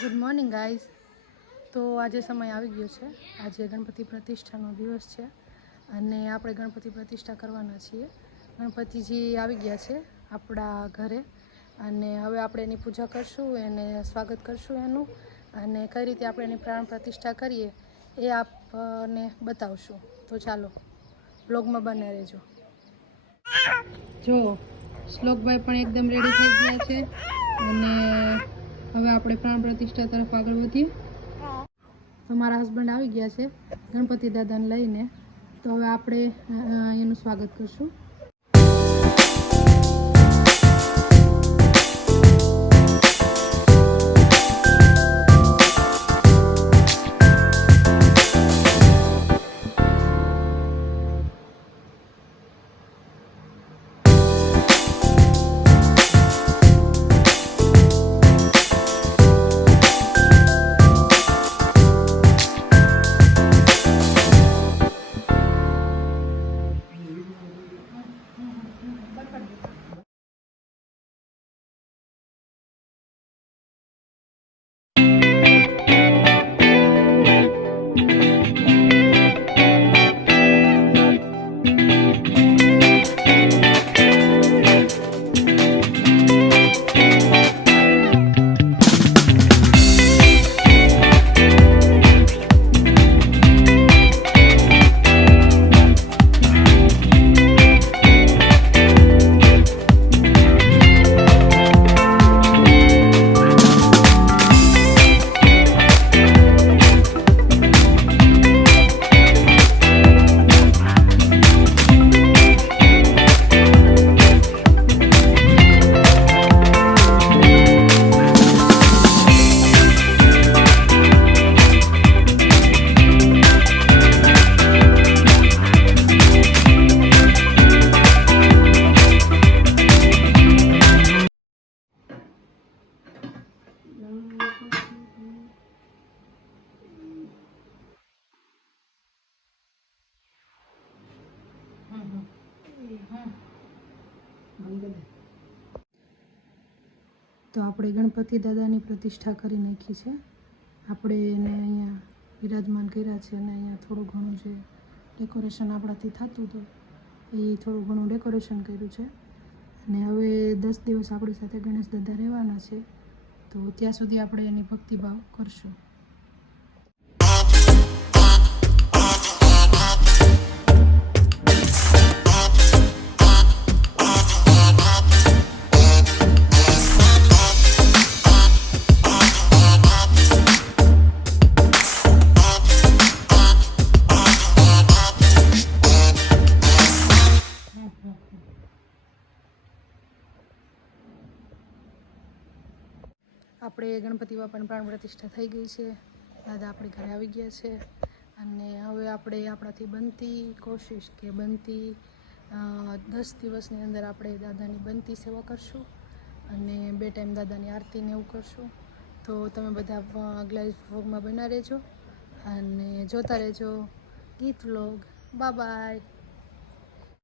Good morning guys. તો આજે સમય આવી ગયો છે. આજે ગણપતિ પ્રતિષ્ઠાનો દિવસ છે અને આપણે ગણપતિ પ્રતિષ્ઠા કરવાના છીએ. ગણપતિજી આવી ગયા છે આપણા ઘરે અને હવે આપણે એની પૂજા કરશું, એને સ્વાગત કરશું એનું, અને કઈ રીતે આપણે એની પ્રાણ પ્રતિષ્ઠા કરીએ એ આપને બતાવશું. તો ચાલો બ્લોગમાં બને રહેજો. જો શ્લોકભાઈ પણ એકદમ રેડી થઈ ગયા છે અને હવે આપણે પ્રાણ પ્રતિષ્ઠા તરફ આગળ વધીએ. તો મારા હસબન્ડ આવી ગયા છે ગણપતિ દાદાને લઈને, તો હવે આપણે એનું સ્વાગત કરશું. તો આપણે ગણપતિ દાદાની પ્રતિષ્ઠા કરી નાખી છે. આપણે એને અહીંયા વિરાજમાન કર્યા છે અને અહીંયા થોડું ઘણું જે ડેકોરેશન આપણાથી થતું હતું એ થોડું ઘણું ડેકોરેશન કર્યું છે. અને હવે 10 દિવસ આપણી સાથે ગણેશ દાદા રહેવાના છે, તો ત્યાં સુધી આપણે એની ભક્તિભાવ કરશું. આપણે ગણપતિ બાપાની પ્રાણ પ્રતિષ્ઠા થઈ ગઈ છે. દાદા આપણે ઘરે આવી ગયા છે અને હવે આપણે આપણાથી બનતી કોશિશ કે બનતી 10 દિવસની અંદર આપણે દાદાની બનતી સેવા કરશું અને 2 ટાઈમ દાદાની આરતીને એવું કરશું. તો તમે બધા અગલા વ્લોગમાં બના રહેજો અને જોતા રહેજો ગીત વ્લોગ. Bye bye.